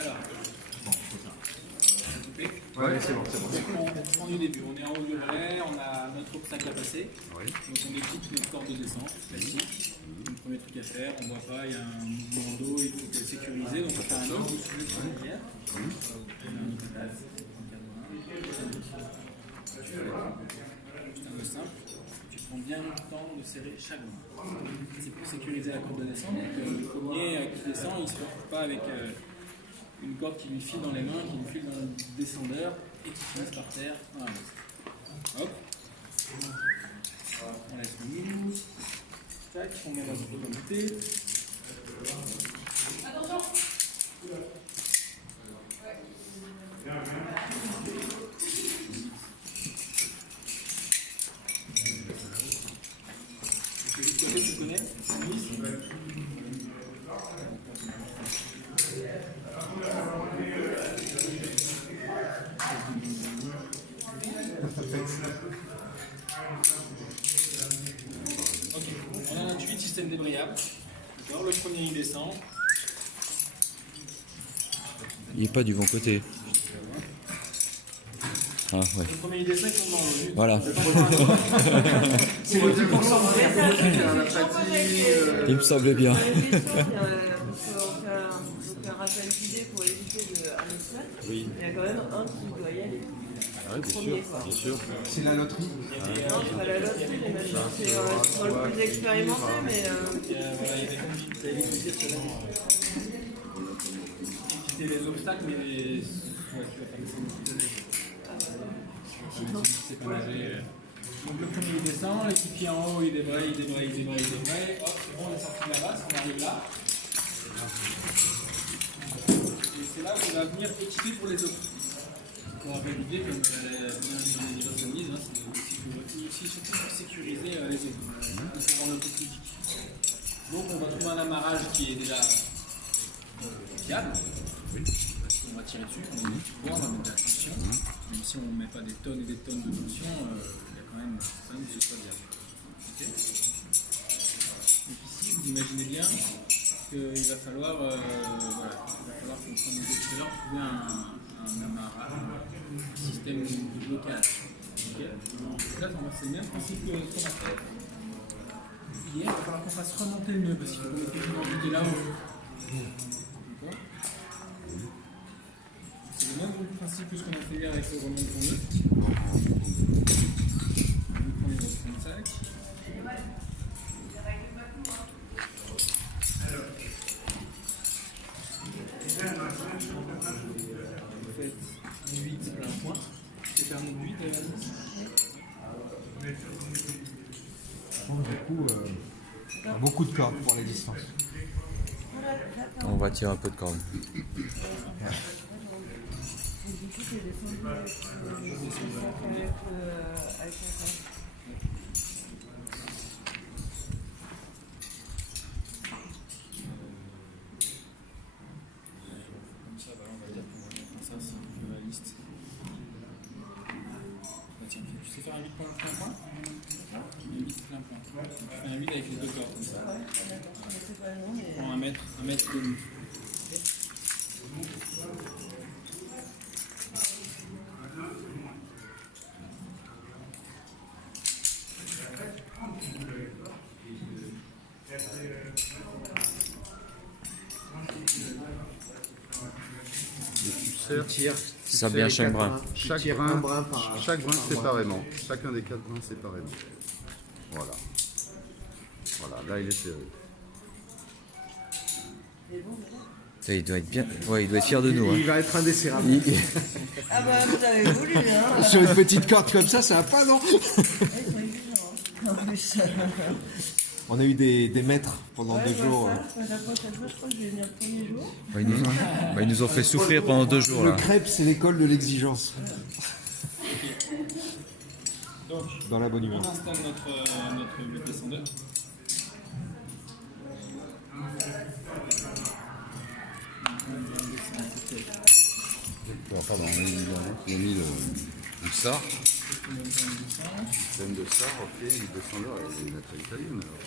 Alors, Ouais, c'est bon. on prend du début. On est en haut du relais, on a notre obstacle à passer. Oui. Donc on équipe notre corde de descente, classique. Le premier truc à faire, on ne voit pas, il y a un mouvement d'eau, il faut le sécuriser. Donc on fait un nœud, vous soulevez sur la rivière. C'est un nœud simple. Tu prends bien le temps de serrer chaque main. C'est pour sécuriser la corde de descente. Donc, le premier qui descend, il ne se retrouve pas avec une corde qui lui file dans les mains, qui lui file dans le descendeur et qui finisse par terre dans la main. Hop. On laisse le mou. Tac, on met la difficulté. Attention. Tu connais? Ok, on a un 28 système débrayable. D'accord, le premier il descend. Il n'est pas du bon côté. Ah ouais. Le premier il descend, il tombe dans l'eau. Voilà. C'est le 10% Il me semblait bien. On peut faire un rappel d'idée pour éviter un obstacle. Oui. Il y a quand même un qui doit y aller. Ah oui, bien sûr. C'est la loterie. Non, c'est pas la loterie, les machines. C'est pas le plus expérimenté, mais. Il y a des plaisirs, c'est là. Éviter les obstacles, mais les. Ouais, tu vas faire des c'est pas nager. Donc le premier il descend, l'équipier en haut il débraye. Hop, c'est bon, on est sorti de la base, on arrive là. Et c'est là où on va venir équiper pour les autres. Pour valider, comme bien les gens se disent, c'est aussi surtout pour sécuriser les autres, pour rendre le plus physique. Donc on va trouver un amarrage qui est déjà fiable. On va tirer dessus, on met du poids, on va mettre de la tension. Même si on ne met pas des tonnes et des tonnes de tension, il y a quand même que ce soit viable. Okay. Donc ici, vous imaginez bien qu'il va falloir, qu'on prenne des excellents, trouver un amarrage, un système de blocage. Okay. Là, c'est le même principe que ce qu'on a fait hier. Il va falloir qu'on fasse remonter le nœud parce qu'il faut mettre une entité là-haut. D'accord. C'est le même principe que ce qu'on a fait hier avec le remonte ton nœud. Vous prenez votre 35. Vous faites 8 plein point. C'est permis de 8 à 10. Du coup, beaucoup de cordes pour les distances. On va tirer un peu de corde. Du coup, c'est descendu avec la corde. Tu sais faire un 8 plein point? Un 8 plein point. Tu fais un 8 avec les deux cordes comme ça. Tu prends un mètre de nous. Ça bien chaque brin. Chaque brin séparément. Chacun des 4 brins séparément. Voilà. Voilà, là il est serré. Ça, il doit être bien. Ouais, il doit être fier de nous. Hein. Il va être indésirable. Ah bah vous avez voulu, hein. Sur une petite corde comme ça va pas, non? En plus. On a eu des maîtres pendant 2 jours. La prochaine fois, je crois que je vais venir le premier jour. Ils nous ont fait souffrir pendant 2 jours. Le Là. crêpe, c'est l'école de l'exigence. Donc, Dans la bonne humeur. on installe notre descendeur. Pardon, on a mis le SAR. Système de SAR, ok, le descendeur, il est notre italienne alors.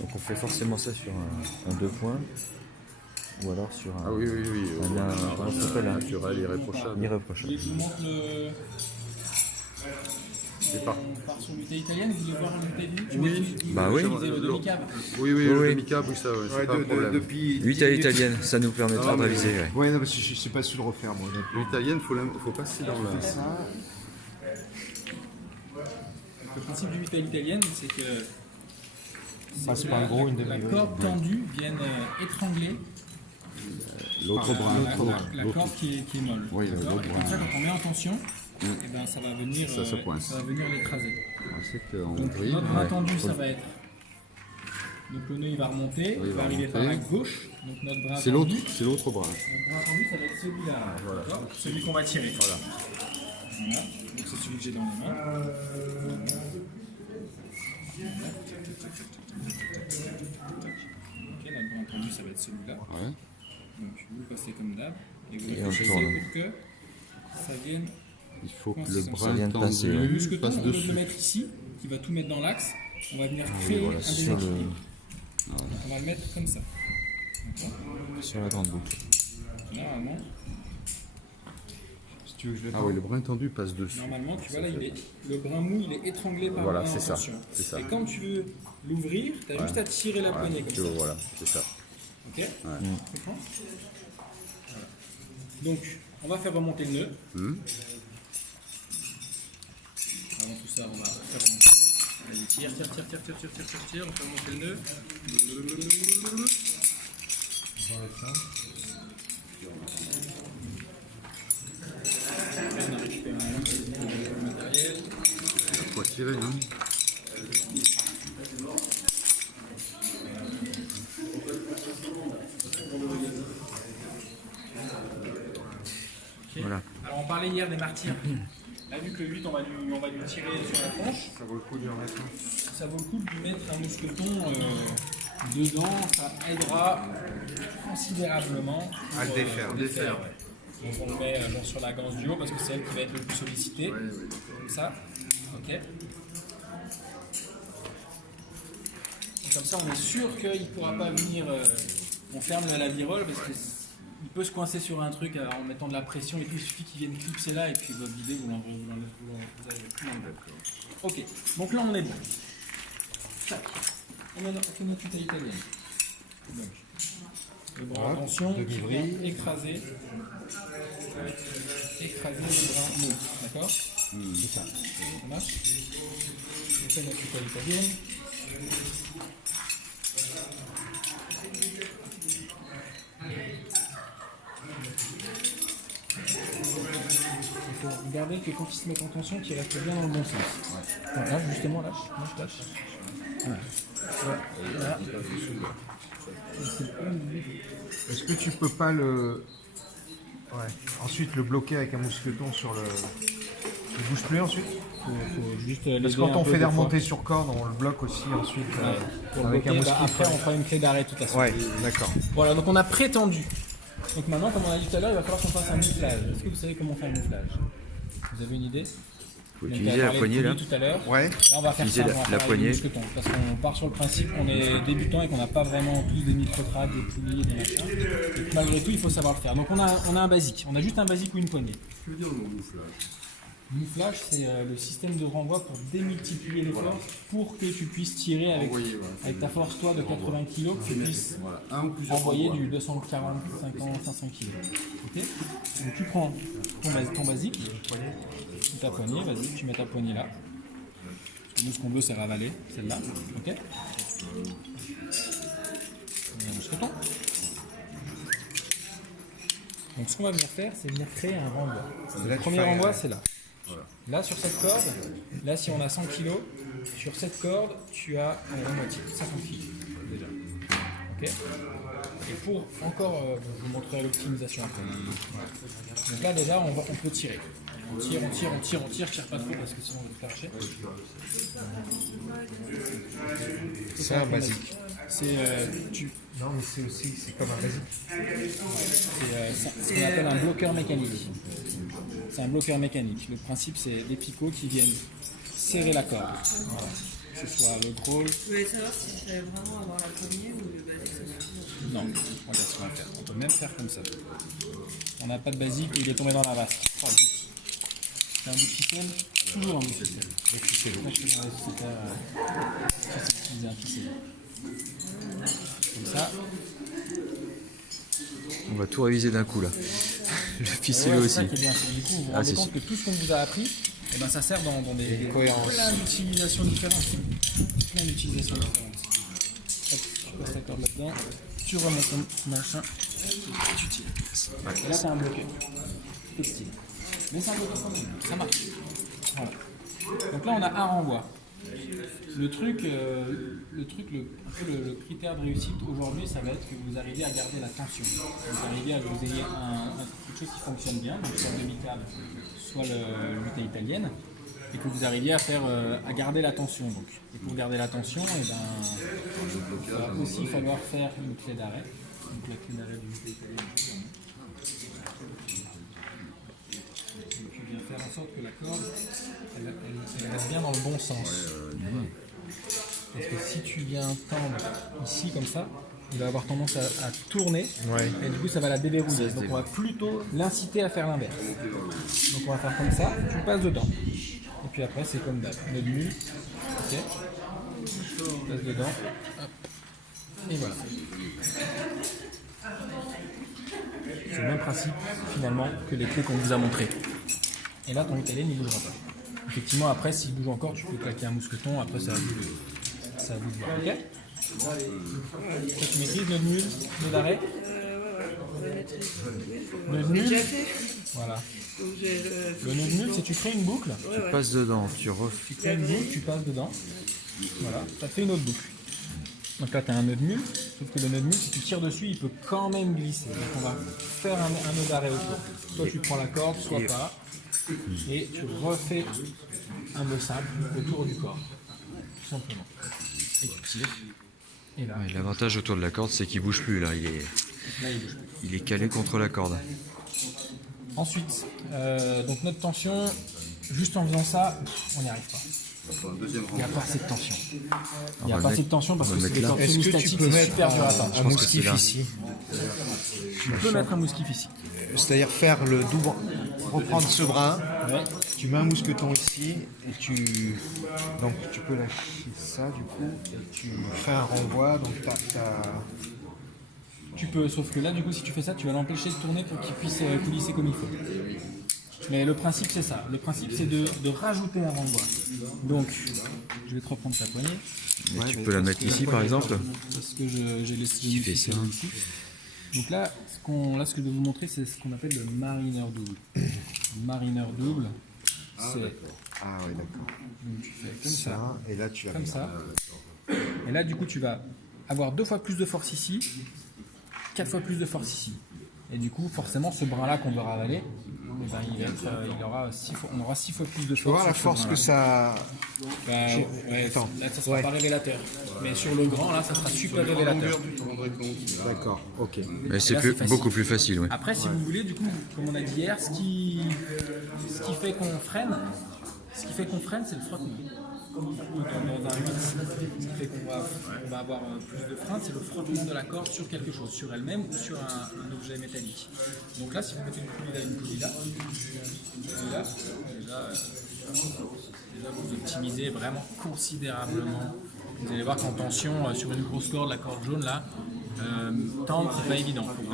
Donc on fait forcément ça sur un 2 points. Ou alors sur un... Ah oui, oui, oui. comment ça s'appelle, hein, Naturel, irréprochable. irréprochable. Je vous montre le. C'est pas. On part sur l'unité italienne, vous voulez voir l'unité de nuit? Oui. Bah oui. Le demi-cab. Oui, oui, Oui, le oui. demi-cab, oui, ça, ouais, c'est pas un problème. Depuis 8 à l'italienne, ça nous permettra de réviser. Ouais. Ouais, non, parce que je sais pas su le refaire, moi. L'italienne, faut passer dans la. Le principe du 8 à l'italienne, c'est que. Passe par le gros, une la demi-heure. corde tendue vienne étrangler L'autre bras. la corde qui est molle. Oui, D'accord. l'autre Et bras. comme ça, quand on met en tension, eh ben, ça va venir, Ça se coince. ça va venir l'écraser. On sait qu'en Donc Hongrie, notre bras tendu, ça va être. Donc le nœud il va remonter, Oui, il va arriver par la gauche. Donc notre bras c'est tendu. l'autre, c'est l'autre bras. Notre bras tendu, ça va être celui-là. D'accord. Celui qu'on va tirer. Voilà. Donc c'est celui que j'ai dans les mains. Ok, notre bras tendu, ça va être celui-là. Ouais. Donc vous passez comme d'hab. Et vous Et on réfléchissez tourne. pour que ça vienne. Il faut que Ça le vient bras de passer, Le ouais. muscle passe au lieu de dessus. le mettre ici, qui va tout mettre dans l'axe, on va venir créer voilà, un sur déséquilibre. Donc on va le mettre comme ça. D'accord. Sur la grande boucle. Normalement, Si tu veux que je le Ah oui, le bras tendu passe dessus. normalement, tu vois là, le brin mou, il est étranglé par Voilà, la c'est ça, tension. c'est ça. Et quand tu veux l'ouvrir, tu as juste à tirer la poignée comme Tu ça. vois, voilà, c'est ça. Ok. Tu comprends. Voilà. Donc, on va faire remonter le nœud. Avant tout ça, on va faire remonter le nœud. Allez, tire, on fait remonter le nœud. On a récupéré le matériel. Faut tirer, hein. Ok. Voilà. Alors, on parlait hier des martyrs. Là, vu que le 8, on va lui tirer sur la tronche. Ça vaut le coup de lui en mettre un. Ça vaut le coup de lui mettre un mousqueton dedans, ça aidera considérablement À le défaire. Ouais. Donc on le met bon, sur la ganse du haut parce que c'est elle qui va être le plus sollicitée. Comme ça. Ok. Et comme ça, on est sûr qu'il ne pourra pas venir. On ferme la virole parce qu'il peut se coincer sur un truc en mettant de la pression et puis il suffit qu'il vienne clipser là et puis votre idée, vous l'enlevez. Ok, donc là on est bon. Tac. On a fait notre tutelle italienne. Donc, le bras en tension, qui vient écraser le bras mou. D'accord. C'est ça. Ça marche. On fait notre tutelle italienne. Il faut regarder que quand il se met en tension, qu'il reste bien dans le bon sens. Ouais. Lâche, justement, lâche. Voilà. Là. Est-ce que tu peux pas le. Ouais. Ensuite le bloquer avec un mousqueton sur le. Il bouge plus ensuite? Faut juste Parce que quand on fait des remontées sur corde, on le bloque aussi ensuite avec un mousqueton. Après, on fera une clé d'arrêt de toute façon. Ouais, d'accord. Voilà, donc on a prétendu. Donc maintenant, comme on a dit tout à l'heure, il va falloir qu'on fasse un mouflage. Est-ce que vous savez comment faire un mouflage? Vous avez une idée? Faut Donc, utiliser on a la parlé de poignée là. poulie tout à l'heure. Ouais. Là, on va faire Utiliser ça, la on va faire avec poignée. des mousquetons, parce qu'on part sur le principe qu'on est débutant et qu'on n'a pas vraiment tous des microtrades, des poulies, des machins. Et que malgré tout, il faut savoir le faire. Donc on a un basique. On a juste un basique ou une poignée. Que veut dire le mouflage? Mouflage, c'est le système de renvoi pour démultiplier les forces pour que tu puisses tirer avec, avec ta force, toi, de 80 kg, que tu puisses Voilà, un ou plusieurs envoyer renvois. du 240, 50, 500 kg. Ok. Donc tu prends ton basique, ta poignée, vas-y, tu mets ta poignée là. Parce que nous, ce qu'on veut, c'est ravaler celle-là. Ok. On mousqueton. Donc ce qu'on va venir faire, c'est venir créer un renvoi. Le premier renvoi, c'est là. Là, sur cette corde, là, si on a 100 kg, sur cette corde, tu as la moitié, 50 kg déjà. Ok. Et pour encore, je vous montrerai l'optimisation après. Voilà. Donc là, déjà, on peut tirer. On tire pas trop parce que sinon on va tout arracher. C'est un basique. C'est Non, mais c'est aussi, c'est comme un basique. ce qu'on appelle un bloqueur mécanique. C'est un bloqueur mécanique. Le principe, c'est les picots qui viennent serrer la corde. Voilà. que ce soit le crawl. Je voulais savoir si je savais vraiment avoir la poignée ou le basique ça suffit. Non, regarde ce qu'on va faire. On peut même faire comme ça. On n'a pas de basique et il est tombé dans la vasque. Oh, c'est un bout de ficelle, toujours un bout de ficelle. Le ficelle. Moi, je suis dans les sociétaires qui utilisaient un ficelle. Comme ça. On va tout réviser d'un coup là. Le ficello Ouais, aussi. c'est ça qui est bien. Du coup, vous vous Ah, rendez c'est compte que tout ce qu'on vous a appris, eh ben, ça sert dans des plein d'utilisations différentes. Plein d'utilisations différentes. Hop, tu passes ta corde là-dedans, tu remontes ton machin, tu tires. Et là, c'est un bloqueur. Textile. Mais c'est un bloqueur quand même, ça marche. Voilà. Donc là, on a un renvoi. Le truc, le critère de réussite aujourd'hui, ça va être que vous arrivez à garder la tension. Vous arrivez à que vous ayez quelque chose qui fonctionne bien, donc soit le demi-cadre, soit l'unité italienne, et que vous arriviez à faire, à garder la tension. Donc. Et pour garder la tension, il va aussi falloir faire une clé d'arrêt. Donc la clé d'arrêt de l'unité italienne. Donc tu viens faire en sorte que la corde, elle reste bien dans le bon sens. Parce que si tu viens tendre ici comme ça, il va avoir tendance à tourner et du coup ça va la déverrouiller. Donc on va plutôt l'inciter à faire l'inverse. Donc on va faire comme ça, tu passes dedans. Et puis après c'est comme d'hab, nœud de mule, ok, tu passes dedans, hop, et voilà. C'est le même principe finalement que les clés qu'on vous a montrées. Et là ton italien il ne bougera pas. Effectivement après s'il bouge encore tu peux claquer un mousqueton, après ça va vous de voir, ok. Toi, tu maîtrises nœud de mule, nœud d'arrêt, nœud de mule, voilà. Donc j'ai Le nœud de mule, c'est tu crées une boucle, Tu passes dedans, tu crées une boucle, tu passes dedans, voilà, ça te fait une autre boucle. Donc là, tu as un nœud de mule, sauf que le nœud de mule, si tu tires dessus, il peut quand même glisser. Donc on va faire un nœud d'arrêt autour. Soit tu prends la corde, soit pas, et tu refais un nœud simple autour du corps, tout simplement. Et tu tires. Et là, L'avantage autour de la corde, c'est qu'il bouge plus là. là, il bouge plus. Il est calé contre la corde. Ensuite, donc notre tension, juste en faisant ça, on n'y arrive pas. Il n'y a pas assez de tension. Il n'y a pas assez de tension parce que c'est des cordes Est-ce que tu semi-statiques, peux c'est mettre super dur à atteindre. un mousquif ici? Tu peux mettre un mousquif ici. C'est-à-dire faire le double, reprendre ce brin, Ouais. tu mets un mousqueton ici et tu peux lâcher ça du coup et tu fais un renvoi, donc Tu peux, sauf que là, du coup, si tu fais ça, tu vas l'empêcher de tourner pour qu'il puisse coulisser comme il faut. Mais le principe, c'est ça. Le principe, c'est de rajouter un renvoi. Donc, je vais te reprendre ta poignée. Et tu peux la mettre ici par exemple. Parce que j'ai laissé Qui fait ça? ici. Donc là, ce que je vais vous montrer, c'est ce qu'on appelle le marineur double. Le marineur double, c'est... Ah ouais, d'accord. Donc, tu fais comme ça, Et là tu vas comme ça. Et là, du coup, tu vas avoir 2 fois plus de force ici, 4 fois plus de force ici. Et du coup, forcément, ce brin-là qu'on doit ravaler, eh ben, on aura 6 fois plus de force. Tu vois la sur ce force que brin-là. ça... Ouais, Attends. là, ça sera Ouais. pas révélateur. Mais sur le grand, là, ça sera super révélateur. D'accord, ok. Mais c'est Là, c'est facile. beaucoup plus facile. Ouais. Après, si vous voulez, du coup, comme on a dit hier, ce qui fait qu'on freine, c'est le frottement. Dans un 8, ce qui fait qu'on va avoir plus de frein, c'est le frottement de la corde sur quelque chose, sur elle-même ou sur un objet métallique. Donc là, si vous mettez une poulie là, déjà vous optimisez vraiment considérablement. Vous allez voir qu'en tension, sur une grosse corde, la corde jaune là, tendre, c'est pas évident. Il faut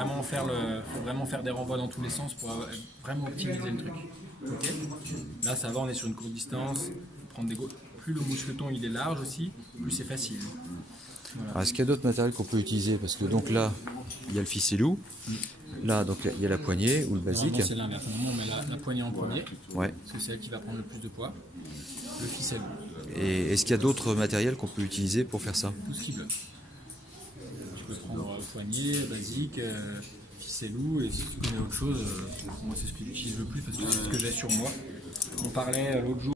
vraiment faire des renvois dans tous les sens pour vraiment optimiser le truc. Okay. Là, ça va, on est sur une courte distance. Faut prendre des plus le mousqueton il est large aussi, plus c'est facile. Voilà. Alors, est-ce qu'il y a d'autres matériels qu'on peut utiliser? Parce que donc là, il y a le ficellou. Là, donc il y a la poignée ou le basique. Normalement, c'est l'inverse. Normalement, on met la poignée en premier, Ouais. parce que c'est elle qui va prendre le plus de poids. Le ficelle, Et est-ce qu'il y a d'autres matériels qu'on peut utiliser pour faire ça? tout ce qui bloque. Tu peux prendre poignée, basique, ficellou, et si tu connais autre chose, moi c'est ce que j'utilise le plus parce que c'est ce que j'ai sur moi. On parlait l'autre jour.